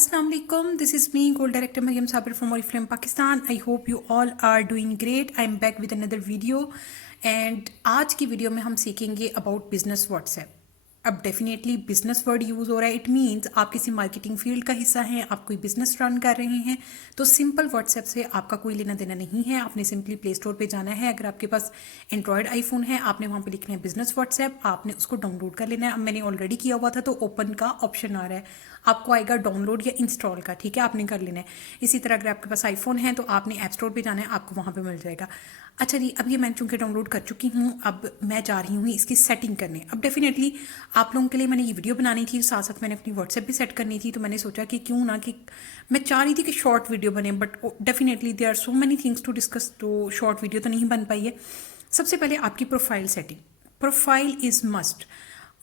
Assalamu alaikum. This is me, Gold Director Mariam Sabir from Oriflame, Pakistan. I hope you all are doing great. I am back with another video. And आज की video में हम सीखेंगे about business WhatsApp. अब definitely business word use हो रहा है. It means आप किसी मार्केटिंग फील्ड का हिस्सा हैं, आप कोई बिजनेस रन कर रहे हैं, तो सिंपल व्हाट्सएप से आपका कोई लेना देना नहीं है. आपने सिंपली प्ले स्टोर पे जाना है. अगर आपके पास एंड्रॉयड आईफोन है, आपने वहाँ पे लिखना है बिजनेस व्हाट्सएप. आपने उसको डाउनलोड कर लेना है. अब मैंने ऑलरेडी किया हुआ था तो ओपन का ऑप्शन आ रहा है. आपको आएगा डाउनलोड या इंस्टॉल का. ठीक है, आपने कर लेना है. इसी तरह अगर आपके पास आईफोन है तो आपने ऐप स्टोर पे जाना है, आपको वहाँ पे मिल जाएगा. अच्छा जी, अब ये मैं चूँकि डाउनलोड कर चुकी हूँ, अब मैं जा रही हूँ इसकी सेटिंग करने. अब डेफिनेटली आप लोगों के लिए मैंने ये वीडियो बनानी थी, साथ साथ मैंने अपनी व्हाट्सएप भी सेट करनी थी. तो मैंने सोचा कि क्यों ना कि मैं चाह रही थी कि शॉर्ट वीडियो बने, but definitely there are so many things to discuss, तो शॉर्ट वीडियो तो नहीं बन पाई है. सबसे पहले आपकी profile setting. Profile is must.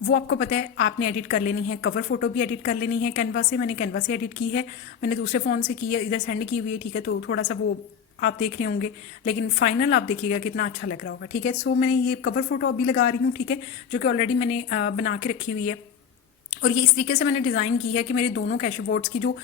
वो आपको पता है आपने एडिट कर लेनी है. कवर फोटो भी एडिट कर लेनी है कैनवा से. मैंने कैनवा से एडिट की है, मैंने दूसरे फ़ोन से की है, इधर सेंड की हुई है. ठीक है, तो थोड़ा सा वो आप देख रहे होंगे, लेकिन फाइनल आप देखिएगा कितना अच्छा लग रहा होगा. ठीक है, सो मैंने ये कवर फोटो अभी लगा रही हूँ. ठीक है, जो कि ऑलरेडी मैंने बना के रखी हुई है. और ये इस तरीके से मैंने डिज़ाइन की है कि मेरे दोनों कैशबोर्ड्स की जो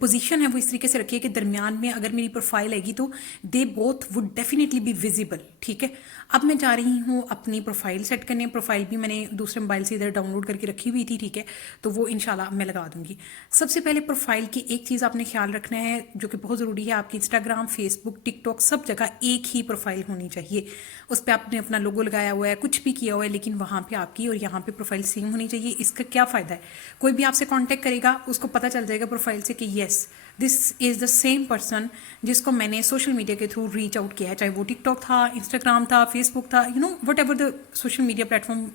पोजीशन है वो इस तरीके से रखी है कि दरमियान में अगर मेरी प्रोफाइल आएगी तो they both would definitely be visible. ठीक है, अब मैं जा रही हूँ अपनी प्रोफाइल सेट करने. प्रोफाइल भी मैंने दूसरे मोबाइल से इधर डाउनलोड करके रखी हुई थी. ठीक है, तो वो इंशाल्लाह मैं लगा दूंगी. सबसे पहले प्रोफाइल की एक चीज़ आपने ख्याल रखना है जो कि बहुत ज़रूरी है. आपकी इंस्टाग्राम, फेसबुक, टिकटॉक सब जगह एक ही प्रोफाइल होनी चाहिए. उस पर आपने अपना लोगो लगाया हुआ है, कुछ भी किया हुआ है, लेकिन वहाँ पर आपकी और यहाँ पर प्रोफाइल सेम होनी चाहिए. इसका क्या फ़ायदा है? कोई भी आपसे कांटेक्ट करेगा उसको पता चल जाएगा प्रोफाइल से कि yes this is the same person जिसको मैंने सोशल मीडिया के थ्रू रीच आउट किया है, चाहे वो टिकटॉक था, इंस्टाग्राम था, फेसबुक था, you know what ever the social media platform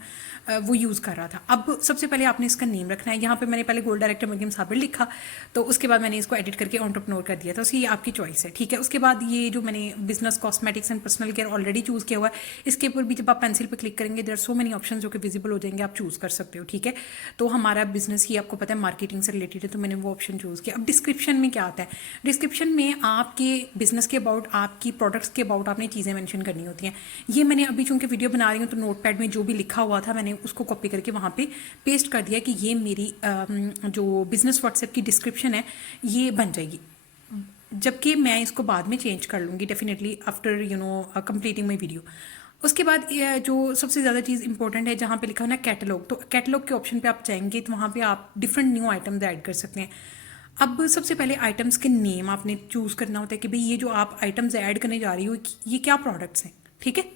वो यूज़ कर रहा था. अब सबसे पहले आपने इसका नेम रखना है. यहाँ पे मैंने पहले गोल्ड डायरेक्टर मरियम साबिर लिखा, तो उसके बाद मैंने इसको एडिट करके एंटरप्रेन्योर कर दिया था. तो ये आपकी चॉइस है. ठीक है, उसके बाद ये जो मैंने business cosmetics and personal care already choose किया हुआ है, इसके ऊपर भी जब आप पेंसिल पर क्लिक करेंगे there are so many option जो कि विजिबल हो जाएंगे, आप चूज़ कर सकते हो. ठीक है, तो हमारा बिजनेस ही आपको पता है मार्केटिंग से रिलेटेड है, तो मैंने वो ऑप्शन चूज़ किया. अब डिस्क्रिप्शन में क्या आता है? डिस्क्रिप्शन में आपके बिजनेस के अबाउट, आपकी प्रोडक्ट्स के अबाउट आपने चीज़ें मेंशन करनी होती हैं. ये मैंने अभी चूँकि वीडियो बना रही हूँ तो नोटपैड में जो भी लिखा हुआ था मैंने उसको कॉपी करके वहाँ पे पेस्ट कर दिया कि ये मेरी जो बिजनेस व्हाट्सएप की डिस्क्रिप्शन है ये बन जाएगी. जबकि मैं इसको बाद में चेंज कर लूँगी definitely after completing my video. उसके बाद जो सबसे ज़्यादा चीज़ इंपॉर्टेंट है, जहाँ पे लिखा है ना कैटलॉग, तो कैटलॉग के ऑप्शन पे आप जाएंगे तो वहाँ पे आप डिफरेंट न्यू आइटम्स ऐड कर सकते हैं. अब सबसे पहले आइटम्स के नेम आपने चूज़ करना होता है कि भाई ये जो आप आइटम्स ऐड करने जा रही हो ये क्या प्रोडक्ट्स हैं. ठीक है,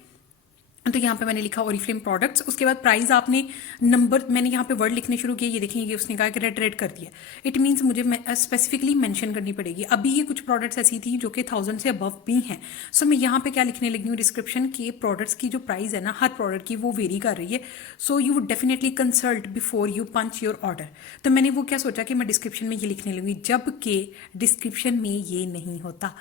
तो यहाँ पे मैंने लिखा ओरिफ्लेम प्रोडक्ट्स. उसके बाद प्राइस आपने नंबर, मैंने यहाँ पे वर्ड लिखने शुरू किए. ये देखिए, ये उसने कहा कि रेड कर दिया. इट मीन्स मुझे स्पेसिफिकली मेंशन करनी पड़ेगी. अभी ये कुछ प्रोडक्ट्स ऐसी थी जो कि 1000 से अबव भी हैं. सो मैं यहाँ पे क्या लिखने लगी हूँ डिस्क्रिप्शन के प्रोडक्ट्स की जो प्राइस है ना हर प्रोडक्ट की वो वेरी कर रही है. So you would definitely consult before you punch your order. तो मैंने वो क्या सोचा कि मैं डिस्क्रिप्शन में ये लिखने लगी, जबकि डिस्क्रिप्शन में ये नहीं होता.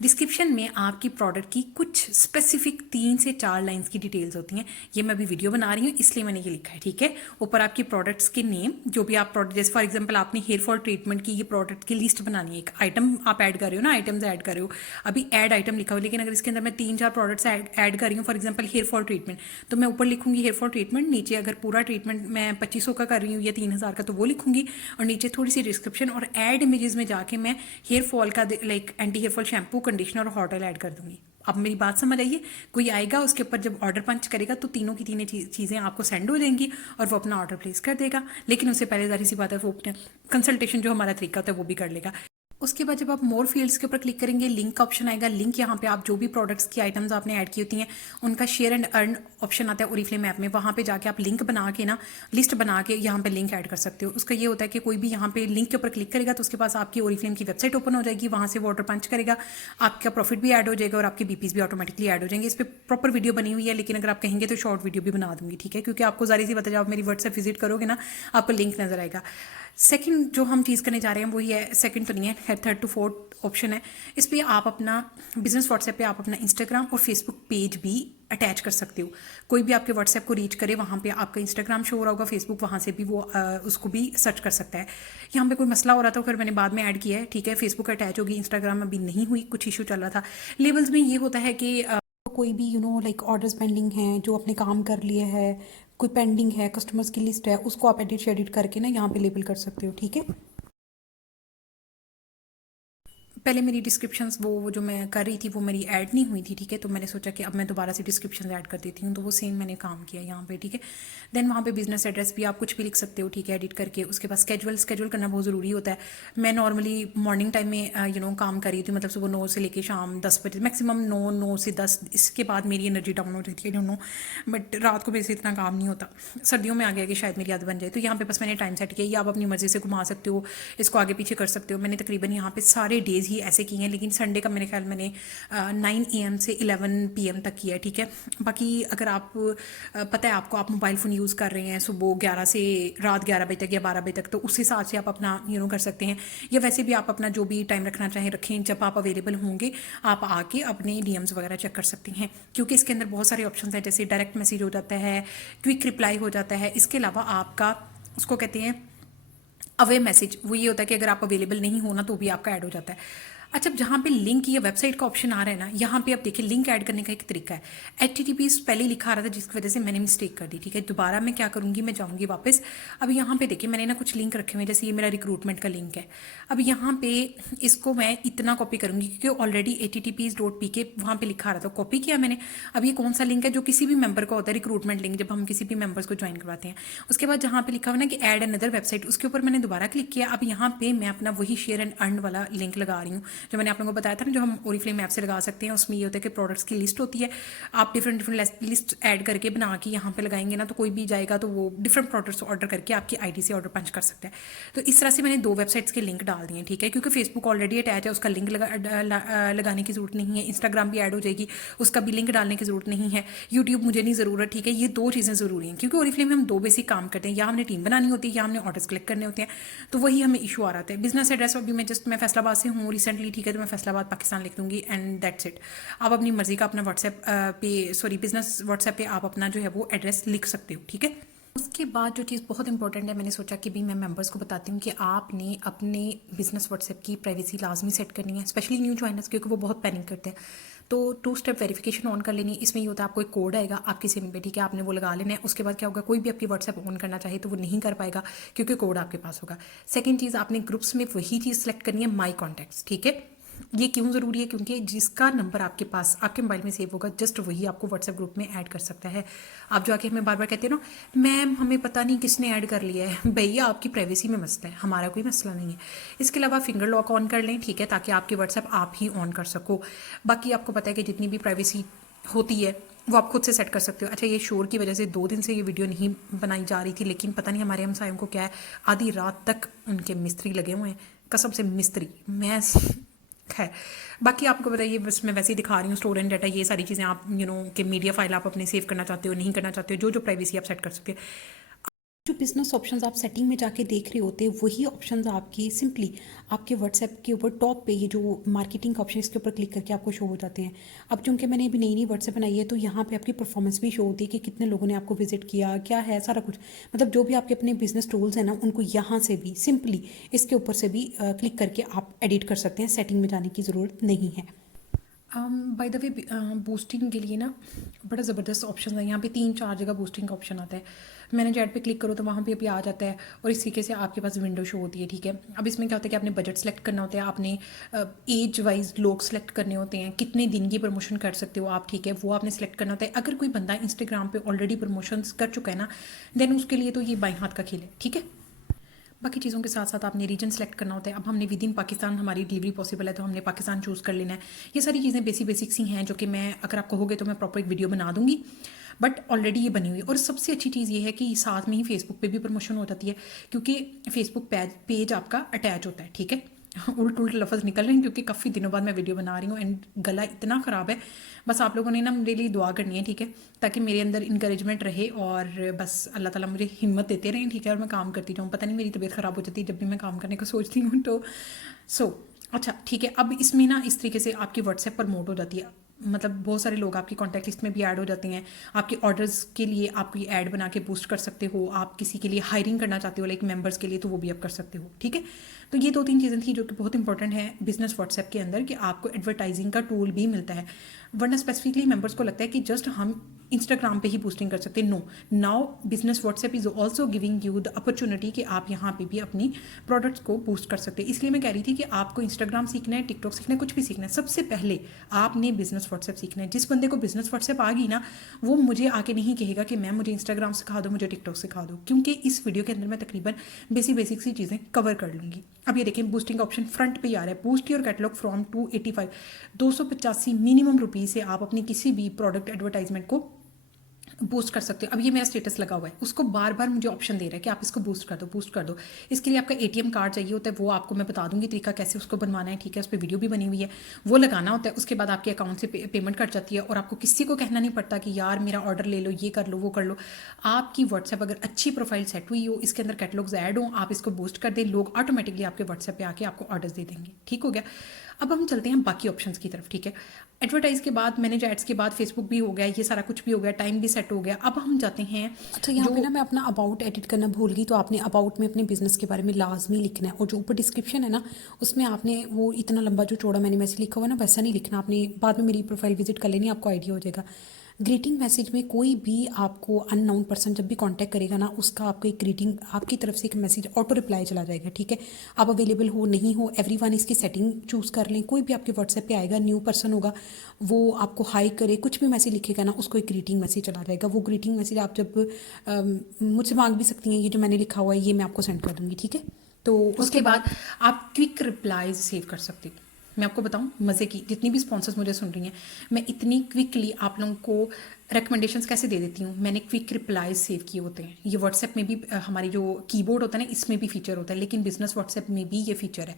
डिस्क्रिप्शन में आपकी प्रोडक्ट की कुछ स्पेसिफिक 3 से 4 लाइंस की डिटेल्स होती हैं. ये मैं अभी वीडियो बना रही हूँ इसलिए मैंने ये लिखा है. ठीक है, ऊपर आपकी प्रोडक्ट्स के नेम, जो भी आप प्रोडक्ट, जैसे फॉर एग्जांपल आपने हेयर फॉल ट्रीटमेंट की ये प्रोडक्ट की लिस्ट बनानी है. एक आइटम आप ऐड कर रहे हो ना, आइटम्स ऐड कर रहे हो. अभी ऐड आइटम लिखा हुआ, लेकिन अगर इसके अंदर मैं 3-4 प्रोडक्ट्स ऐड कर रही हूँ, for example hair fall treatment, तो मैं ऊपर लिखूंगी हेयर फॉल ट्रीटमेंट. नीचे अगर पूरा ट्रीटमेंट मैं 2500 का कर रही हूँ या 3000 का तो वो लिखूंगी, और नीचे थोड़ी सी डिस्क्रिप्शन और ऐड इमेजेस में जाके मैं हेयर फॉल का like anti hair fall shampoo, conditioner और हॉट ऑयल ऐड कर दूंगी. अब मेरी बात समझ आइए, कोई आएगा उसके ऊपर जब ऑर्डर पंच करेगा तो तीनों की तीनों चीज़ें आपको सेंड हो जाएंगी और वो अपना ऑर्डर प्लेस कर देगा. लेकिन उससे पहले जाहिर सी बात है वो अपने कंसल्टेशन जो हमारा तरीका होता है वो भी कर लेगा. उसके बाद जब आप मोर फील्ड्स के ऊपर क्लिक करेंगे, लिंक का ऑप्शन आएगा. लिंक यहाँ पे आप जो भी प्रोडक्ट्स की आइटम्स आपने ऐड की होती हैं उनका शेयर एंड अर्न ऑप्शन आता है ओरिफ्लेम ऐप में. वहाँ पे जाके आप लिंक बना के ना, लिस्ट बना के यहाँ पे लिंक ऐड कर सकते हो. उसका ये होता है कि कोई भी यहाँ पे लिंक के ऊपर क्लिक करेगा तो उसके पास आपकी ओरिफ्लेम की वेबसाइट ओपन हो जाएगी. वहाँ से वो ऑर्डर पंच करेगा, आपका प्रॉफिट भी ऐड हो जाएगा और आपके बीपीज भी ऑटोमेटिकली ऐड हो जाएंगे. इस पर प्रॉपर वीडियो बनी हुई है, लेकिन अगर आप कहेंगे तो शॉर्ट वीडियो भी बना दूंगी. ठीक है, क्योंकि आपको ज़ाहिर सी बात है जब आप मेरी व्हाट्सएप विजिट करोगे ना आपको लिंक नजर आएगा. सेकंड जो हम चीज़ करने जा रहे हैं वही है, सेकंड तो नहीं है, थर्ड टू फोर्थ ऑप्शन है. इस पर आप अपना बिजनेस व्हाट्सएप पे आप अपना इंस्टाग्राम और फेसबुक पेज भी अटैच कर सकते हो. कोई भी आपके व्हाट्सएप को रीच करे, वहाँ पे आपका इंस्टाग्राम शो हो रहा होगा, फेसबुक, वहाँ से भी वो उसको भी सर्च कर सकता है. यहाँ पे कोई मसला हो रहा था फिर मैंने बाद में ऐड किया है. ठीक है, फेसबुक अटैच होगी, इंस्टाग्राम अभी नहीं हुई, कुछ इशू चल रहा था. लेबल्स में ये होता है कि कोई भी लाइक ऑर्डर्स पेंडिंग हैं जो आपने काम कर लिए है, कोई पेंडिंग है, कस्टमर्स की लिस्ट है, उसको आप एडिट शेडिट करके ना यहाँ पे लेबल कर सकते हो. ठीक है. पहले मेरी डिस्क्रिप्शंस वो जो मैं कर रही थी वो मेरी ऐड नहीं हुई थी, ठीक है। तो मैंने सोचा कि अब मैं दोबारा से डिस्क्रिप्शन ऐड कर देती हूँ, तो वो सेम मैंने काम किया यहाँ पे, ठीक है। देन वहाँ पे बिजनेस एड्रेस भी आप कुछ भी लिख सकते हो, ठीक है, एडिट करके। उसके बाद स्केड्यूल करना बहुत ज़रूरी होता है। मैं नॉर्मली मॉर्निंग टाइम में काम कर रही थी, मतलब सुबह 9 से लेके शाम 10 बजे, मैक्सिमम 9 से 10। इसके बाद मेरी एनर्जी डाउन हो जाती है, डोंट नो, बट रात को मेरे से इतना काम नहीं होता। सर्दियों में आ गया कि शायद मेरी आदत बन जाए। तो यहाँ पे बस मैंने टाइम सेट किया, या आप अपनी मर्जी से घुमा सकते हो, इसको आगे पीछे कर सकते हो। मैंने तकरीबन यहाँ पे सारे डेज ही ऐसे किए हैं, लेकिन संडे का मेरे ख्याल मैंने 9 AM से 11 PM तक किया है, ठीक है। बाकी अगर आप पता है आपको, आप मोबाइल फ़ोन यूज़ कर रहे हैं सुबह 11 से रात 11 बजे तक या 12 बजे तक, तो उस हिसाब से आप अपना कर सकते हैं। या वैसे भी आप अपना जो भी टाइम रखना चाहें रखें, जब आप अवेलेबल होंगे आप आके अपने DMs वगैरह चेक कर सकते हैं, क्योंकि इसके अंदर बहुत सारे ऑप्शन हैं, जैसे डायरेक्ट मैसेज हो जाता है, क्विक रिप्लाई हो जाता है। इसके अलावा आपका उसको कहते हैं अवे मैसेज, वो ये होता है कि अगर आप अवेलेबल नहीं हो ना तो भी आपका ऐड हो जाता है। अच्छा, जहाँ पे लिंक या वेबसाइट का ऑप्शन आ रहा है ना, यहाँ पे आप देखिए लिंक ऐड करने का एक तरीका है। HTTPS पहले ही लिखा आ रहा था, जिसकी वजह से मैंने मिस्टेक कर दी, ठीक है। दोबारा मैं क्या करूँगी, मैं जाऊँगी वापस। अब यहाँ पे देखिए मैंने ना कुछ लिंक रखे हुए हैं, जैसे ये मेरा रिक्रूटमेंट का लिंक है। अब यहाँ पे इसको मैं इतना कॉपी करूँगी, क्योंकि ऑलरेडी https.pk वहाँ पे लिखा आ रहा था, कॉपी किया मैंने। अब ये कौन सा लिंक है, जो किसी भी मेंबर का होता है, रिक्रूटमेंट लिंक, जब हम किसी भी मेंबर्स को ज्वाइन करवाते हैं। उसके बाद जहाँ पे लिखा हुआ ना कि ऐड अनदर वेबसाइट, उसके ऊपर मैंने दोबारा क्लिक किया। अब यहाँ पे मैं अपना वही शेयर एंड अर्न वाला लिंक लगा रही हूँ, जो मैंने आप लोगों को बताया था ना, जो हम ओरिफ्लेम ऐप से लगा सकते हैं। उसमें ये होता है कि प्रोडक्ट्स की लिस्ट होती है, आप डिफरेंट लिस्ट ऐड करके बना के यहाँ पे लगाएंगे ना, तो कोई भी जाएगा तो वो डिफरेंट प्रोडक्ट्स ऑर्डर करके आपकी आईडी से ऑर्डर पंच कर सकता है। तो इस तरह से मैंने 2 वेबसाइट्स के लिंक डाल दिए, ठीक है, क्योंकि फेसबुक ऑलरेडी अटैच है, उसका लिंक लगाने की जरूरत नहीं है। इंस्टाग्राम भी ऐड हो जाएगी, उसका भी लिंक डालने की जरूरत नहीं है। यूट्यूब मुझे नहीं ज़रूरत, ठीक है। ये 2 चीज़ें ज़रूरी हैं, क्योंकि ओरिफ्लेम में हम 2 बेसिक काम करते हैं, या हमने टीम बनानी होती है या हमने ऑर्डर्स कलेक्ट करने होते हैं। तो वही हमें इशू आ रहा था। बिजनेस एड्रेस अभी मैं फैसलाबाद से हूँ रिसेंटली, ठीक है, तो मैं फैसलाबाद पाकिस्तान लिख दूँगी एंड दैट्स इट। आप अपनी मर्जी का अपना बिजनेस व्हाट्सएप पे आप अपना जो है वो एड्रेस लिख सकते हो, ठीक है। उसके बाद जो चीज़ बहुत इंपॉर्टेंट है, मैंने सोचा कि भी मैं मेंबर्स को बताती हूँ कि आपने अपने बिजनेस व्हाट्सएप की प्राइवेसी लाजमी सेट करनी है, स्पेशली न्यू ज्वाइनर्स, क्योंकि वो बहुत पैनिक करते हैं। तो 2 स्टेप वेरिफिकेशन ऑन कर लेनी है। इसमें ये होता है आपको एक कोड आएगा आपकी सिम पे, ठीक है, आपने वो लगा लेना है। उसके बाद क्या होगा, कोई भी आपकी व्हाट्सएप ऑन करना चाहे तो वो नहीं कर पाएगा, क्योंकि कोड आपके पास होगा। सेकेंड चीज़, आपने ग्रुप्स में वही चीज़ सेलेक्ट करनी है, माई कॉन्टैक्ट्स, ठीक है। ये क्यों ज़रूरी है, क्योंकि जिसका नंबर आपके पास आपके मोबाइल में सेव होगा, जस्ट वही आपको व्हाट्सएप ग्रुप में ऐड कर सकता है। आप जो आके हमें बार बार कहते हो ना, मैम हमें पता नहीं किसने ऐड कर लिया है, भैया आपकी प्राइवेसी में मसला है, हमारा कोई मसला नहीं है। इसके अलावा फिंगर लॉक ऑन कर लें, ठीक है, ताकि आपके व्हाट्सएप आप ही ऑन कर सको। बाकी आपको पता है कि जितनी भी प्राइवेसी होती है वो आप खुद से सेट कर सकते हो। अच्छा, ये शोर की वजह से 2 दिन से ये वीडियो नहीं बनाई जा रही थी, लेकिन पता नहीं हमारे हमसायों को क्या है, आधी रात तक उनके मिस्त्री लगे हुए हैं, कसम से मिस्त्री। मैं खैर, बाकी आपको बताइए, बस मैं वैसे ही दिखा रही हूँ। स्टोर एंड डाटा, ये सारी चीज़ें आप कि मीडिया फाइल आप अपने सेव करना चाहते हो, नहीं करना चाहते हो, जो प्राइवेसी आप सेट कर सकते हो। जो बिजनेस ऑप्शंस आप सेटिंग में जाके देख रहे होते हैं, वही ऑप्शंस आपकी सिंपली आपके व्हाट्सएप के ऊपर टॉप पे ये जो मार्केटिंग का ऑप्शन, इसके ऊपर क्लिक करके आपको शो हो जाते हैं। अब चूंकि मैंने अभी नई नई व्हाट्सएप बनाई है, तो यहाँ पे आपकी परफॉर्मेंस भी शो होती है कि कितने लोगों ने आपको विजिट किया, क्या है सारा कुछ। मतलब जो भी आपके अपने बिजनेस टूल्स हैं ना, उनको यहाँ से भी सिंपली इसके ऊपर से भी क्लिक करके आप एडिट कर सकते हैं। सेटिंग में जाने की ज़रूरत नहीं है। बाय द वे, बूस्टिंग के लिए ना बड़ा ज़बरदस्त ऑप्शन है। यहाँ पे 3-4 जगह बूस्टिंग का ऑप्शन आता है। मैंने जो ऐड पे क्लिक करो तो वहाँ पे अभी आ जाता है, और इस तरीके से आपके पास विंडो शो होती है, ठीक है। अब इसमें क्या होता है कि आपने बजट सेलेक्ट करना होता है, आपने एज वाइज लोग सेलेक्ट करने होते हैं, कितने दिन की प्रमोशन कर सकते हो आप, ठीक है, वो आपने सेलेक्ट करना होता है। अगर कोई बंदा इंस्टाग्राम पे ऑलरेडी प्रमोशन कर चुका है ना, देन उसके लिए तो ये बाएं हाथ का खेल है, ठीक है। बाकी चीज़ों के साथ साथ आपने रीजन सेलेक्ट करना होता है। अब हमने विद इन पाकिस्तान हमारी डिलीवरी पॉसिबल है, तो हमने पाकिस्तान चूज़ कर लेना है। ये सारी चीज़ें बेसिक्स ही हैं, जो कि मैं, अगर आप कहोगे तो मैं प्रॉपर एक वीडियो बना दूंगी, बट ऑलरेडी ये बनी हुई है। और सबसे अच्छी चीज़ ये है कि साथ में ही फेसबुक पे भी प्रमोशन हो जाती है, क्योंकि फेसबुक पेज आपका अटैच होता है, ठीक है। उल्ट लफ्ज़ निकल रहे हैं, क्योंकि काफ़ी दिनों बाद मैं वीडियो बना रही हूँ एंड गला इतना ख़राब है। बस आप लोगों ने ना मेरे लिए दुआ करनी है, ठीक है, ताकि मेरे अंदर इंकरेजमेंट रहे, और बस अल्लाह ताला मुझे हिम्मत देते रहें, ठीक है, और मैं काम करती रहूँ। पता नहीं मेरी तबीयत ख़राब हो जाती है जब भी मैं काम करने को सोचती हूँ। तो अच्छा, ठीक है। अब इसमें ना इस तरीके से आपकी व्हाट्सएप प्रमोट हो जाती है, मतलब बहुत सारे लोग आपकी कॉन्टैक्ट लिस्ट में भी ऐड हो जाते हैं। आपके ऑर्डर्स के लिए आप कोई ऐड बना के बूस्ट कर सकते हो। आप किसी के लिए हायरिंग करना चाहते हो, लाइक मेंबर्स के लिए, तो वो भी आप कर सकते हो, ठीक है। तो ये 2-3 चीज़ें थी जो कि बहुत इंपॉर्टेंट है बिजनेस व्हाट्सएप के अंदर, कि आपको एडवर्टाइजिंग का टूल भी मिलता है। वरना स्पेसिफिकली मेंबर्स को लगता है कि जस्ट हम इंस्टाग्राम पे ही बूस्टिंग कर सकते। No, now business WhatsApp is also giving you the opportunity कि आप यहाँ पे भी अपनी प्रोडक्ट्स को बूस्ट कर सकते हैं। इसलिए मैं कह रही थी कि आपको इंस्टाग्राम सीखना है, टिकटॉक सीखना है, कुछ भी सीखना है, सबसे पहले आपने बिजनेस व्हाट्सएप सीखना है। जिस बंदे को बिजनेस व्हाट्सएप आ गई ना, वो मुझे आके नहीं कहेगा कि मैम मुझे इंस्टाग्राम सिखा दो, मुझे टिकटॉक सिखा दो, क्योंकि इस वीडियो के अंदर मैं तकरीबन बेसिक सी चीज़ें कवर कर लूँगी। अब ये देखें, बूस्टिंग ऑप्शन फ्रंट पे ही आ रहा है, boost your catalogue from 285, 285 minimum rupees से आप अपनी किसी भी प्रोडक्ट एडवर्टाइजमेंट को बूस्ट कर सकते हो। अब ये मेरा स्टेटस लगा हुआ है, उसको बार बार मुझे ऑप्शन दे रहा है कि आप इसको बूस्ट कर दो, बूस्ट कर दो। इसके लिए आपका एटीएम कार्ड चाहिए होता है, वो आपको मैं बता दूंगी तरीका कैसे उसको बनवाना है, ठीक है, उस पर वीडियो भी बनी हुई है, वो लगाना होता है। उसके बाद आपके अकाउंट से पेमेंट कट जाती है और आपको किसी को कहना नहीं पड़ता कि यार मेरा ऑर्डर ले लो, ये कर लो, वो कर लो। आपकी व्हाट्सएप अगर अच्छी प्रोफाइल सेट हुई हो, इसके अंदर कैटलॉग्स ऐड हो, आप इसको बूस्ट कर दें, लोग ऑटोमेटिकली आपके व्हाट्सएप पे आके आपको ऑर्डर्स दे देंगे। ठीक हो गया। अब हम चलते हैं बाकी ऑप्शंस की तरफ, ठीक है। एडवर्टाइज के बाद, मैनेज एड्स के बाद फेसबुक भी हो गया, ये सारा कुछ भी हो गया, टाइम भी सेट हो गया। अब हम जाते हैं, अच्छा यहाँ पे ना मैं अपना अबाउट एडिट करना भूल गई, तो आपने अबाउट में अपने बिजनेस के बारे में लाजमी लिखना है, और जो ऊपर डिस्क्रिप्शन है ना उसमें आपने वो इतना लंबा जो चौड़ा मैंने मैसेज लिखा हुआ है ना वैसा नहीं लिखना, आपने बाद में मेरी प्रोफाइल विजिट कर लेनी, आपको आइडिया हो जाएगा। ग्रीटिंग मैसेज में कोई भी आपको अननोन पर्सन जब भी कांटेक्ट करेगा ना, उसका आपको एक ग्रीटिंग, आपकी तरफ से एक मैसेज ऑटो रिप्लाई चला जाएगा, ठीक है। आप अवेलेबल हो नहीं हो, एवरीवन इसकी सेटिंग चूज़ कर लें। कोई भी आपके व्हाट्सएप पे आएगा, न्यू पर्सन होगा, वो आपको हाई करे, कुछ भी मैसेज लिखेगा ना, उसको एक ग्रीटिंग मैसेज चला जाएगा। वो ग्रीटिंग मैसेज आप जब मुझसे मांग भी सकती हैं, ये जो मैंने लिखा हुआ है ये मैं आपको सेंड कर दूँगी, ठीक है। तो उसके बाद आप क्विक रिप्लाईज सेव कर सकते हो। मैं आपको बताऊं मज़े की, जितनी भी स्पॉन्सर्स मुझे सुन रही हैं, मैं इतनी क्विकली आप लोगों को रिकमेंडेशंस कैसे दे देती हूँ। मैंने क्विक रिप्लाईज सेव किए होते हैं। ये व्हाट्सएप में भी हमारी जो कीबोर्ड होता है ना, इसमें भी फीचर होता है, लेकिन बिजनेस व्हाट्सएप में भी ये फीचर है।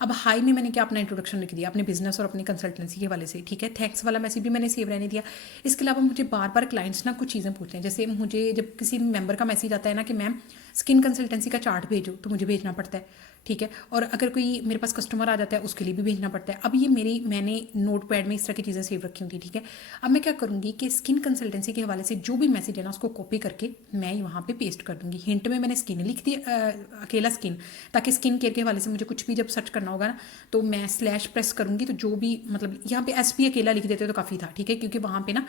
अब हाई में मैंने क्या अपना इंट्रोडक्शन लिख दिया अपने बिजनेस और अपनी कंसल्टेंसी के वाले से, ठीक है। थैंक्स वाला मैसेज भी मैंने सेव रहने दिया। इसके अलावा मुझे बार बार क्लाइंट्स ना कुछ चीज़ें पूछते हैं, जैसे मुझे जब किसी मेंबर का मैसेज आता है ना कि मैम स्किन कंसल्टेंसी का चार्ट भेजो, तो मुझे भेजना पड़ता है, ठीक है। और अगर कोई मेरे पास कस्टमर आ जाता है उसके लिए भी भेजना पड़ता है। अब ये मैंने नोट पैड में इस तरह की चीज़ें सेव रखी होंगी, ठीक है। अब मैं क्या करूँगी कि स्किन कंसल्टेंसी के हवाले से जो भी मैसेज है ना उसको कॉपी करके मैं वहाँ पे पेस्ट कर दूँगी। हिंट में मैंने स्किन लिख दी, अकेला स्किन, ताकि स्किन केयर के हवाले से मुझे कुछ भी जब सर्च करना होगा ना तो मैं स्लैश प्रेस करूँगी, तो जो भी मतलब यहाँ पे एस पी अकेला लिख देते तो काफ़ी था, ठीक है, क्योंकि वहाँ पे ना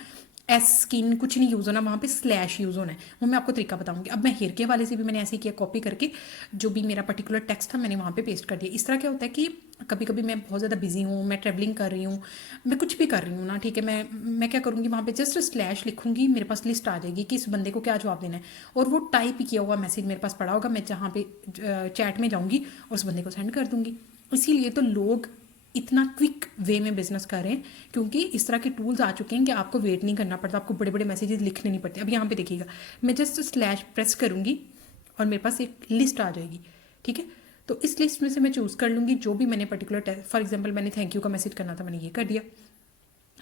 एस स्किन कुछ नहीं यूज़ होना, वहाँ पे स्लैश यूज़ होना है। वो मैं आपको तरीका बताऊंगी। अब मैं हेयर के वाले से भी मैंने ऐसे ही किया, कॉपी करके जो भी मेरा पर्टिकुलर टेक्स्ट था मैंने वहाँ पे पेस्ट कर दिया। इस तरह क्या होता है कि कभी कभी मैं बहुत ज़्यादा बिजी हूँ, मैं ट्रैवलिंग कर रही हूँ, मैं कुछ भी कर रही हूँ ना, ठीक है, मैं क्या करूँगी, वहाँ पे जस्ट स्लैश लिखूँगी, मेरे पास लिस्ट आ जाएगी कि इस बंदे को क्या जवाब देना है, और वो टाइप किया हुआ मैसेज मेरे पास पड़ा होगा। मैं जहाँ पे चैट में जाऊँगी और उस बंदे को सेंड कर दूँगी। इसीलिए तो लोग इतना क्विक वे में बिजनेस कर रहे हैं, क्योंकि इस तरह के टूल्स आ चुके हैं कि आपको वेट नहीं करना पड़ता, आपको बड़े बड़े मैसेजेस लिखने नहीं पड़ते। अब यहाँ पे देखिएगा, मैं जस्ट स्लैश प्रेस करूँगी और मेरे पास एक लिस्ट आ जाएगी, ठीक है। तो इस लिस्ट में से मैं चूज़ कर लूँगी जो भी मैंने पर्टिकुलर, फॉर एग्जांपल मैंने थैंक यू का मैसेज करना था, मैंने ये कर दिया,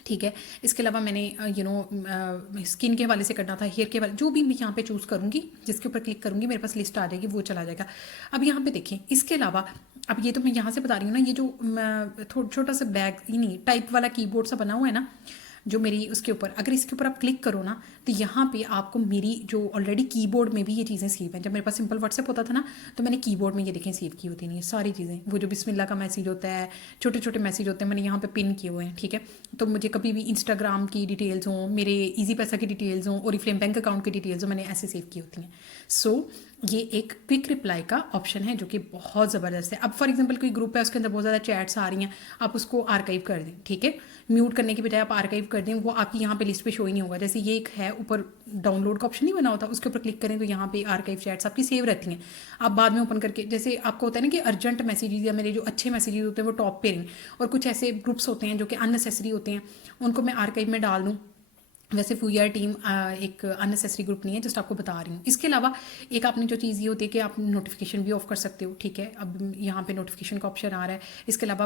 ठीक है। इसके अलावा मैंने स्किन के हवाले से करना था, हेयर के वाले, जो भी मैं यहाँ पे चूज़ करूँगी, जिसके ऊपर क्लिक करूँगी मेरे पास लिस्ट आ जाएगी, वो चला जाएगा। अब यहाँ पे देखें, इसके अलावा अब ये तो मैं यहाँ से बता रही हूँ ना, ये जो छोटा सा बैग ही नहीं टाइप वाला कीबोर्ड सा बना हुआ है ना जो मेरी उसके ऊपर, अगर इसके ऊपर आप क्लिक करो ना तो यहाँ पे आपको मेरी जो ऑलरेडी कीबोर्ड में भी ये चीज़ें सेव हैं। जब मेरे पास सिंपल व्हाट्सएप होता था ना तो मैंने कीबोर्ड में ये देखें सेव की होती नहीं सारी चीज़ें, वो जो बिस्मिल्लाह का मैसेज होता है, छोटे छोटे मैसेज होते हैं, मैंने यहाँ पे पिन किए हुए हैं, ठीक है। तो मुझे कभी भी इंस्टाग्राम की डिटेल्स हों, मेरे ईजी पैसा की डिटेल्स हों, ओरिफ्लेम बैंक अकाउंट की डिटेल्स हों, मैंने ऐसे सेव की होती हैं। सो ये एक क्विक रिप्लाई का ऑप्शन है जो कि बहुत ज़बरदस्त है। अब फॉर एग्जांपल कोई ग्रुप है उसके अंदर बहुत ज़्यादा चैट्स आ रही हैं, आप उसको आर्काइव कर दें, ठीक है, म्यूट करने की बजाय आप आर्काइव कर दें, वो आपकी यहाँ पे लिस्ट पे शो ही नहीं होगा। जैसे ये एक है ऊपर डाउनलोड का ऑप्शन नहीं बना होता, उसके ऊपर क्लिक करें तो यहाँ पे आर्काइव चैट्स आपकी सेव रहती हैं। आप बाद में ओपन करके, जैसे आपको होता है ना कि अर्जेंट मैसेजेस या मेरे जो अच्छे मैसेजेस होते हैं वो टॉप पे रहें, और कुछ ऐसे ग्रुप्स होते हैं जो कि अननेसेसरी होते हैं उनको मैं आर्काइव में डाल दूँ। वैसे फूयर टीम एक अननेसेसरी ग्रुप नहीं है, जस्ट आपको बता रही हूँ। इसके अलावा एक आपने जो चीज़ ये होती है कि आप नोटिफिकेशन भी ऑफ कर सकते हो, ठीक है। अब यहाँ पे नोटिफिकेशन का ऑप्शन आ रहा है। इसके अलावा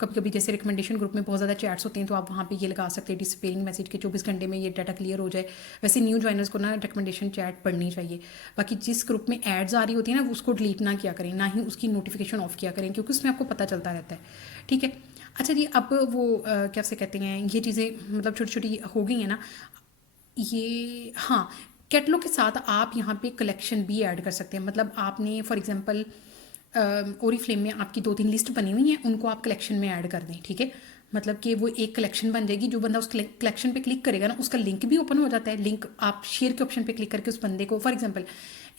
कभी कभी जैसे रिकमेंडेशन ग्रुप में बहुत ज़्यादा चैट्स होते हैं तो आप वहाँ पे ये लगा सकते हैं डिसअपीयरिंग मैसेज के 24 घंटे में ये डाटा क्लियर हो जाए। वैसे न्यू ज्वाइनर्स को ना रिकमेंडेशन चैट पढ़नी चाहिए। बाकी जिस ग्रुप में एड्स आ रही होती है ना उसको डिलीट ना किया करें, ना ही उसकी नोटिफिकेशन ऑफ किया करें, क्योंकि उसमें आपको पता चलता रहता है, ठीक है। अच्छा जी, अब वो क्या से कहते हैं, ये चीज़ें मतलब छोटी छोटी हो गई हैं ना ये। हाँ, कैटलॉग के साथ आप यहाँ पे कलेक्शन भी ऐड कर सकते हैं। मतलब आपने फॉर एग्जांपल ओरीफ्लेम में आपकी 2-3 लिस्ट बनी हुई हैं, उनको आप कलेक्शन में ऐड कर दें, ठीक है। मतलब कि वो एक कलेक्शन बन जाएगी। जो बंदा उस कलेक्शन पे क्लिक करेगा ना, उसका लिंक भी ओपन हो जाता है। लिंक आप शेयर के ऑप्शन पे क्लिक करके उस बंदे को, फॉर एग्जांपल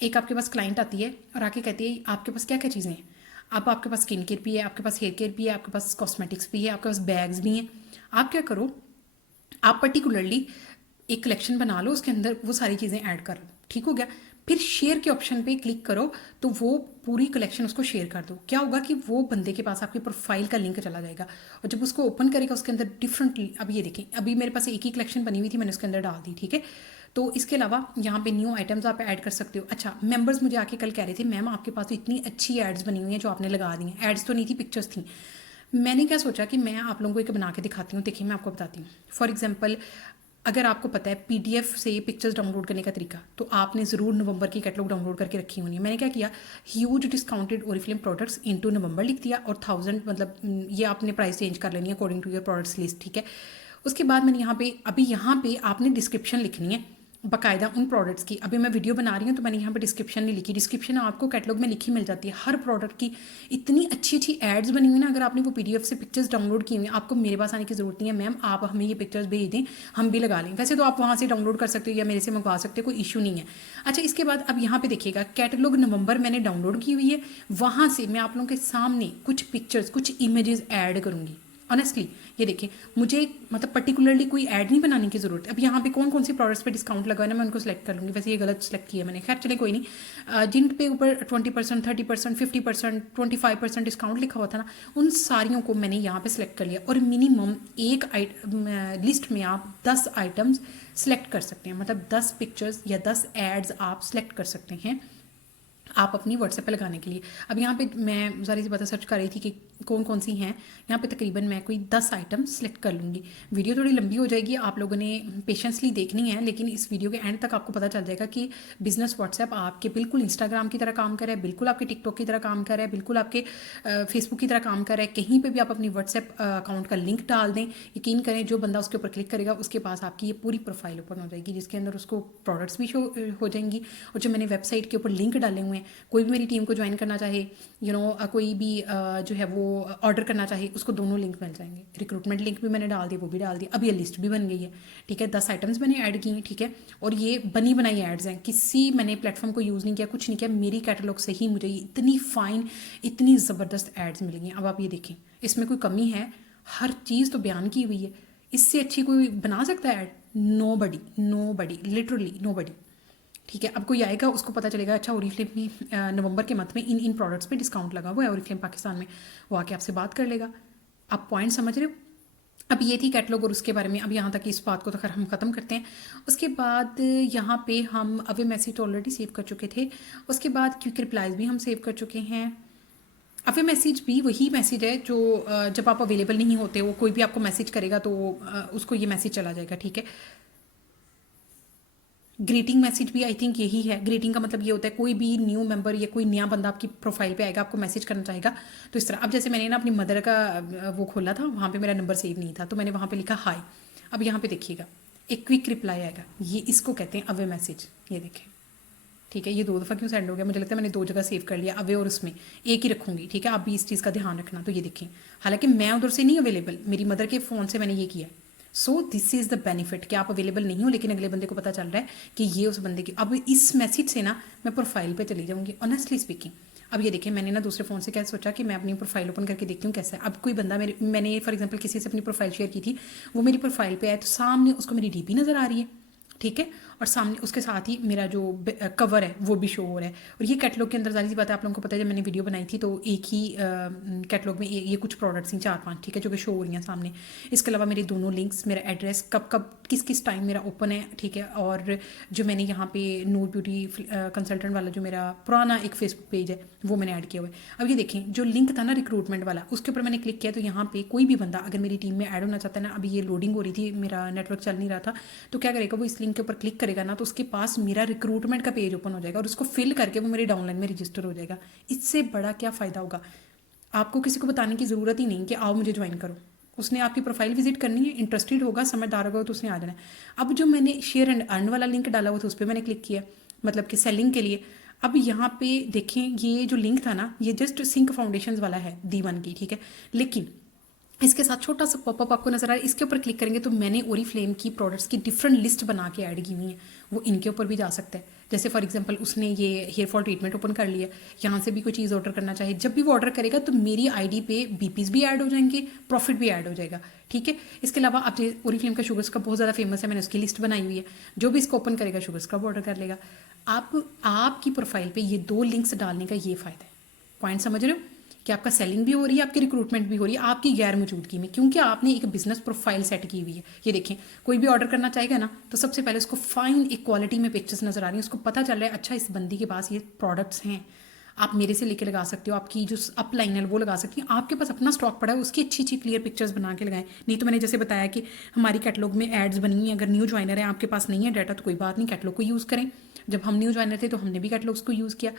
एक आपके पास क्लाइंट आती है और आके कहती है आपके पास क्या क्या चीज़ें हैं। अब आपके पास स्किन केयर भी है, आपके पास हेयर केयर भी है, आपके पास कॉस्मेटिक्स भी है, आपके पास बैग्स भी हैं। आप क्या करो, आप पर्टिकुलरली एक कलेक्शन बना लो, उसके अंदर वो सारी चीज़ें ऐड कर लो, ठीक हो गया। फिर शेयर के ऑप्शन पे क्लिक करो तो वो पूरी कलेक्शन उसको शेयर कर दो। क्या होगा कि वो बंदे के पास आपकी प्रोफाइल का लिंक चला जाएगा और जब उसको ओपन करेगा उसके अंदर डिफरेंट, अब ये देखें अभी मेरे पास एक ही कलेक्शन बनी हुई थी, मैंने उसके अंदर डाल दी, ठीक है। तो इसके अलावा यहाँ पे न्यू आइटम्स आप ऐड कर सकते हो। अच्छा, मेंबर्स मुझे आके कल कह रहे थे मैम आपके पास तो इतनी अच्छी एड्स बनी हुई हैं जो आपने लगा दी हैं। एड्स तो नहीं थी, पिक्चर्स थी। मैंने क्या सोचा कि मैं आप लोगों को एक बना के दिखाती हूँ। देखिए मैं आपको बताती हूँ। फॉर एग्जाम्पल अगर आपको पता है पीडीएफ से पिक्चर्स डाउनलोड करने का तरीका, तो आपने ज़रूर नवंबर की कैटलॉग डाउनलोड करके रखी होनी है। मैंने क्या किया, huge discounted Oriflame products into November लिख दिया और 1000, मतलब ये आपने प्राइस चेंज कर लेनी है according to your products list, ठीक है। उसके बाद मैंने यहाँ पे, अभी यहाँ पे आपने डिस्क्रिप्शन लिखनी है बाकायदा उन प्रोडक्ट्स की। अभी मैं वीडियो बना रही हूँ तो मैंने यहाँ पे डिस्क्रिप्शन नहीं लिखी। डिस्क्रिप्शन आपको कैटलॉग में लिखी मिल जाती है हर प्रोडक्ट की। इतनी अच्छी अच्छी एड्स बनी हुई ना, अगर आपने वो पीडीएफ से पिक्चर्स डाउनलोड की हुई हैं, आपको मेरे पास आने की ज़रूरत नहीं है मैम, आप हमें ये पिक्चर्स भेज दें, हम भी लगा लें। वैसे तो आप वहाँ से डाउनलोड कर सकते हो या मेरे से मंगवा सकते हो, कोई इशू नहीं है। अच्छा, इसके बाद अब यहाँ पे देखिएगा कैटलॉग नवंबर मैंने डाउनलोड की हुई है। वहाँ से मैं आप लोगों के सामने कुछ पिक्चर्स, कुछ इमेजेस ऐड करूँगी। ऑनेस्टली ये देखिए, मुझे मतलब पर्टिकुलरली कोई ऐड नहीं बनाने की ज़रूरत है। अब यहाँ पे कौन कौन सी प्रोडक्ट्स पे डिस्काउंट लगा है ना, मैं उनको सेलेक्ट कर लूँगी। वैसे ये गलत सेलेक्ट किया मैंने, खैर चले कोई नहीं। जिन पे ऊपर 20%, 30%, 50%, 25% डिस्काउंट लिखा हुआ था ना, उन सारियों को मैंने यहाँ पे सेलेक्ट कर लिया। और मिनिमम एक लिस्ट में आप 10 आइटम्स सेलेक्ट कर सकते हैं, मतलब 10 पिक्चर्स या 10 एड्स आप सेलेक्ट कर सकते हैं आप अपनी व्हाट्सएप पे लगाने के लिए। अब यहाँ पे मैं सारी सी बातें सर्च कर रही थी कि कौन कौन सी हैं। यहाँ पे तकरीबन मैं कोई 10 आइटम सेलेक्ट कर लूँगी। वीडियो थोड़ी लंबी हो जाएगी, आप लोगों ने पेशेंसली देखनी है, लेकिन इस वीडियो के एंड तक आपको पता चल जाएगा कि बिजनेस व्हाट्सएप आपके बिल्कुल इंस्टाग्राम की तरह काम कर रहा है, बिल्कुल आपके टिकटॉक की तरह काम कर रहा है, बिल्कुल आपके फेसबुक की तरह काम कर रहा है। कहीं पर भी आप अपनी व्हाट्सएप अकाउंट का लिंक डाल दें, यकीन करें जो बंदा उसके ऊपर क्लिक करेगा उसके पास आपकी ये पूरी प्रोफाइल ओपन हो जाएगी, जिसके अंदर उसको प्रोडक्ट्स भी शो हो जाएंगी। और जो मैंने वेबसाइट के ऊपर लिंक डाले हुए हैं, कोई भी मेरी टीम को ज्वाइन करना चाहे, कोई भी जो है वो ऑर्डर करना चाहे, उसको दोनों लिंक मिल जाएंगे। रिक्रूटमेंट लिंक भी मैंने डाल दिया, वो भी डाल दिया। अब ये लिस्ट भी बन गई है, ठीक है। 10 आइटम्स मैंने ऐड की हैं, ठीक है। और ये बनी बनाई एड्स हैं, किसी मैंने प्लेटफॉर्म को यूज़ नहीं किया, कुछ नहीं किया। मेरी कैटलॉग से ही मुझे इतनी फाइन, इतनी ज़बरदस्त एड्स मिल गई हैं। अब आप ये देखें, इसमें कोई कमी है? हर चीज़ तो बयान की हुई है। इससे अच्छी कोई बना सकता है ऐड? नो बडी, लिटरली नो बडी, ठीक है। अब कोई आएगा उसको पता चलेगा अच्छा ओरिफ्लेम में नवंबर के मंथ में इन इन प्रोडक्ट्स पे डिस्काउंट लगा हुआ है ओरिफ्लेम पाकिस्तान में, वो आके आपसे बात कर लेगा। आप पॉइंट समझ रहे हो? अब ये थी कैटलॉग और उसके बारे में। अब यहाँ तक इस बात को तो खैर हम ख़त्म करते हैं। उसके बाद यहाँ पे हम अवे मैसेज तो ऑलरेडी सेव कर चुके थे। उसके बाद क्विक रिप्लाईज भी हम सेव कर चुके हैं। अवे मैसेज भी वही मैसेज है जो जब आप अवेलेबल नहीं होते हो, कोई भी आपको मैसेज करेगा तो उसको ये मैसेज चला जाएगा, ठीक है। ग्रीटिंग मैसेज भी आई थिंक यही है। ग्रीटिंग का मतलब ये होता है कोई भी न्यू मेंबर या कोई नया बंदा आपकी प्रोफाइल पे आएगा, आपको मैसेज करना चाहेगा तो इस तरह। अब जैसे मैंने ना अपनी मदर का वो खोला था, वहाँ पे मेरा नंबर सेव नहीं था, तो मैंने वहाँ पे लिखा हाय। अब यहाँ पे देखिएगा एक क्विक रिप्लाई आएगा, ये इसको कहते हैं अवे मैसेज। ये देखें, ठीक है। ये 2 दफ़ा क्यों सेंड हो गया, मुझे लगता है मैंने 2 जगह सेव कर लिया, अवे और उसमें एक ही रखूँगी, ठीक है। आप भी इस चीज़ का ध्यान रखना। तो ये देखें, हालांकि मैं उधर से नहीं अवेलेबल, मेरी मदर के फ़ोन से मैंने ये किया है। So this is the benefit कि आप अवेलेबल नहीं हो लेकिन अगले बंदे को पता चल रहा है कि ये उस बंदे की। अब इस मैसेज से ना मैं प्रोफाइल पे चली जाऊँगी, ऑनेस्टली स्पीकिंग। अब ये देखिए, मैंने ना दूसरे फ़ोन से क्या सोचा कि मैं अपनी प्रोफाइल ओपन करके देखती हूँ कैसा है। अब कोई बंदा मैंने फॉर एग्जांपल किसी से अपनी प्रोफाइल शेयर की थी, वो मेरी प्रोफाइल पे आए तो सामने उसको मेरी डीपी नज़र आ रही है, ठीक है। और सामने उसके साथ ही मेरा जो कवर है वो भी शो हो रहा है। और ये कैटलॉग के अंदर जारी सी बात है, आप लोगों को पता है जब मैंने वीडियो बनाई थी तो एक ही कैटलॉग में ये कुछ प्रोडक्ट्स हैं 4-5, ठीक है, जो कि शो हो रही हैं सामने। इसके अलावा मेरे दोनों लिंक्स, मेरा एड्रेस, कब कब किस किस टाइम मेरा ओपन है, ठीक है। और जो मैंने यहाँ पे नूर ब्यूटी कंसल्टेंट वाला जो मेरा पुराना एक फेसबुक पेज है वो मैंने ऐड किया हुआ है। अब ये देखें, जो लिंक था ना रिक्रूटमेंट वाला, उसके ऊपर मैंने क्लिक किया तो यहाँ पे कोई भी बंदा अगर मेरी टीम में ऐड होना चाहता है ना, अभी ये लोडिंग हो रही थी, मेरा नेटवर्क चल नहीं रहा था, तो क्या करेगा वो इस लिंक के ऊपर क्लिक करेगा ना, तो उसके पास मेरा रिक्रूटमेंट का पेज ओपन हो जाएगा और उसको फिल करके वो मेरे डाउनलाइन में रजिस्टर हो जाएगा। इससे बड़ा क्या फ़ायदा होगा? आपको किसी को बताने की ज़रूरत ही नहीं कि आओ मुझे ज्वाइन करो। उसने आपकी प्रोफाइल विजिट करनी है, इंटरेस्टेड होगा, समझदार होगा तो उसने आ जाना है। अब जो मैंने शेयर एंड अर्न वाला लिंक डाला हुआ था उस पर मैंने क्लिक किया, मतलब कि सेलिंग के लिए। अब यहाँ पे देखें, ये जो लिंक था ना, ये जस्ट सिंक फाउंडेशंस वाला है D1 की, ठीक है। लेकिन इसके साथ छोटा सा पॉपअप आपको नजर आ रहा है, इसके ऊपर क्लिक करेंगे तो मैंने ओरीफ्लेम की प्रोडक्ट्स की डिफरेंट लिस्ट बना के ऐड की हुई है, वो इनके ऊपर भी जा सकता है। जैसे फॉर एग्जांपल उसने ये हेयर फॉल ट्रीटमेंट ओपन कर लिया, यहाँ से भी कोई चीज़ ऑर्डर करना चाहे, जब भी वो ऑर्डर करेगा तो मेरी आईडी पे बीपीज भी ऐड हो जाएंगे, प्रॉफिट भी ऐड हो जाएगा। ठीक है, इसके अलावा आप ओरीफ्लेम का शुगर स्क्रब बहुत ज़्यादा फेमस है, मैंने उसकी लिस्ट बनाई हुई है, जो भी इसको ओपन करेगा शुगर स्क्रब ऑर्डर कर लेगा। आपकी प्रोफाइल पे ये 2 लिंक्स डालने का ये फ़ायदा है। पॉइंट समझ रहे हो कि आपका सेलिंग भी हो रही है, आपकी रिक्रूटमेंट भी हो रही है आपकी गैर मौजूदगी में, क्योंकि आपने एक बिजनेस प्रोफाइल सेट की हुई है। ये देखें, कोई भी ऑर्डर करना चाहेगा ना तो सबसे पहले उसको फाइन एक क्वालिटी में पिक्चर्स नजर आ रही हैं, उसको पता चल रहा है अच्छा इस बंदी के पास ये प्रोडक्ट्स हैं, आप मेरे से लेके लगा सकते हो, आपकी जो अपलाइन है वो लगा सकती हैं, आपके पास अपना स्टॉक पड़ा है उसकी अच्छी अच्छी क्लियर पिक्चर्स बना के लगाएं। नहीं तो मैंने जैसे बताया कि हमारी कैटलॉग में एड्स बनी हैं, अगर न्यू ज्वाइनर है आपके पास नहीं है डाटा तो कोई बात नहीं, कैटलॉग को यूज़ करें। जब हम न्यू ज्वाइनर थे तो हमने भी कैटलॉग्स को यूज़ किया।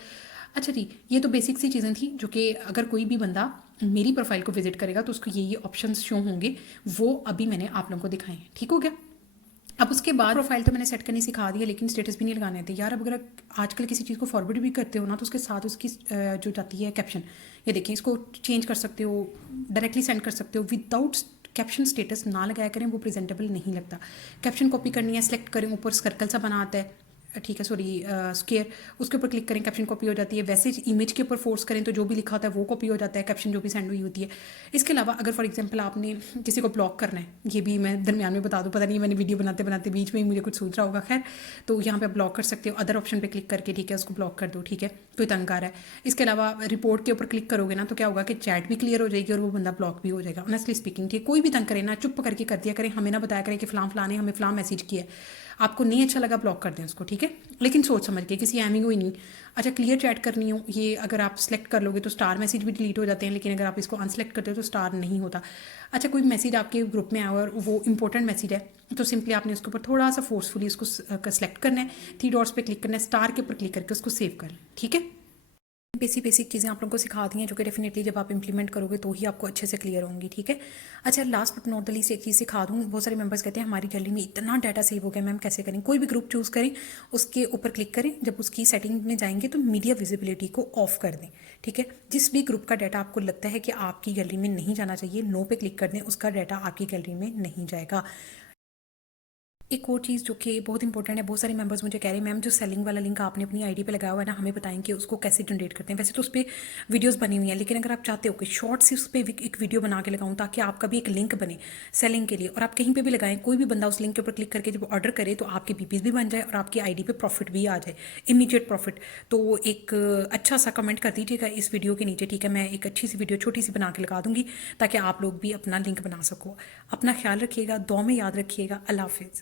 अच्छा जी, ये तो बेसिक सी चीज़ें थी जो कि अगर कोई भी बंदा मेरी प्रोफाइल को विजिट करेगा तो उसको ये ऑप्शंस शो होंगे, वो अभी मैंने आप लोगों को दिखाए हैं। ठीक हो गया। अब उसके बाद प्रोफाइल तो मैंने सेट करनी सिखा दिया, लेकिन स्टेटस भी नहीं लगाने थे यार। अब अगर आजकल किसी चीज़ को फॉरवर्ड भी करते हो ना तो उसके साथ उसकी जो जाती है कैप्शन, ये देखिए इसको चेंज कर सकते हो, डायरेक्टली सेंड कर सकते हो विदाउट कैप्शन। स्टेटस ना लगाया करें, वो प्रेजेंटेबल नहीं लगता। कैप्शन कॉपी करनी है, सेलेक्ट करें, ऊपर सर्कल सा बना आता है, ठीक है, सॉरी स्क्वायर, उसके ऊपर क्लिक करें, कैप्शन कॉपी हो जाती है। वैसे इमेज के ऊपर फोर्स करें तो जो भी लिखा होता है वो कॉपी हो जाता है, कैप्शन जो भी सेंड हुई होती है। इसके अलावा अगर फॉर एग्जांपल आपने किसी को ब्लॉक करना है, ये भी मैं दरमियान में बता दूं, पता नहीं मैंने वीडियो बनाते बनाते बीच में ही मुझे कुछ सूझ रहा होगा, खैर तो यहाँ पे ब्लॉक कर सकते हो, अदर ऑप्शन पे क्लिक करके, ठीक है, उसको ब्लॉक कर दो, ठीक है, कोई तंग आ रहा है। इसके अलावा रिपोर्ट के ऊपर क्लिक करोगे ना तो क्या होगा कि चैट भी क्लियर हो जाएगी और वो बंदा ब्लॉक भी हो जाएगा। ऑनेस्टली स्पीकिंग, ठीक, कोई भी तंग करे ना चुप करके कर दिया करें, हमें ना बताया करें कि फलां ने हमें फलां मैसेज किया है, आपको नहीं अच्छा लगा ब्लॉक कर दें उसको, ठीक है, लेकिन सोच समझ के, किसी एमिंग हुई नहीं। अच्छा, क्लियर चैट करनी हो, ये अगर आप सेलेक्ट कर लोगे तो स्टार मैसेज भी डिलीट हो जाते हैं, लेकिन अगर आप इसको अनसेलेक्ट करते हो तो स्टार नहीं होता। अच्छा, कोई मैसेज आपके ग्रुप में आया और वो इंपॉर्टेंट मैसेज है तो सिंपली आपने उसके ऊपर थोड़ा सा फोर्सफुली उसको सेलेक्ट करना है, 3 डॉट्स पे क्लिक करना है, स्टार के ऊपर क्लिक करके उसको सेव कर लें। ठीक है, बेसिक चीज़ें आप लोगों को सिखा दी हैं जो कि डेफिनेटली जब आप इंप्लीमेंट करोगे तो ही आपको अच्छे से क्लियर होंगी। ठीक है, अच्छा, last but not the least एक चीज़ सिखा दूँ। बहुत सारे मेंबर्स कहते हैं हमारी गैलरी में इतना डाटा सेव हो गया मैम, कैसे करें? कोई भी ग्रुप चूज़ करें, उसके ऊपर क्लिक करें, जब उसकी सेटिंग में जाएंगे तो मीडिया विजिबिलिटी को ऑफ कर दें। ठीक है, जिस भी ग्रुप का डाटा आपको लगता है कि आपकी गैलरी में नहीं जाना चाहिए, नो पे क्लिक कर दें, उसका डाटा आपकी गैलरी में नहीं जाएगा। एक और चीज़ जो कि बहुत इंपॉर्टेंट है, बहुत सारे मेंबर्स मुझे कह रहे हैं मैम जो सेलिंग वाला लिंक आपने अपनी आईडी पे लगाया हुआ है ना, हमें बताएं कि उसको कैसे जनरेट करते हैं। वैसे तो उस पर वीडियोस बनी हुई हैं, लेकिन अगर आप चाहते हो कि शॉर्ट से उस पर एक वीडियो बना के लगाऊं ताकि आपका भी एक लिंक बने सेलिंग के लिए, और आप कहीं पर भी लगाएं, कोई भी बंदा उस लिंक के ऊपर क्लिक करके जब ऑर्डर करे तो आपके बीपीज भी बन जाए और आपकी आईडी पे प्रॉफिट भी आ जाए, इमीडिएट प्रॉफिट। तो एक अच्छा सा कमेंट कर दीजिएगा इस वीडियो के नीचे, ठीक है, मैं एक अच्छी सी वीडियो छोटी सी बना के लगा दूंगी ताकि आप लोग भी अपना लिंक बना सको। अपना ख्याल रखिएगा, दुआ में याद रखिएगा। अल्लाह हाफिज़।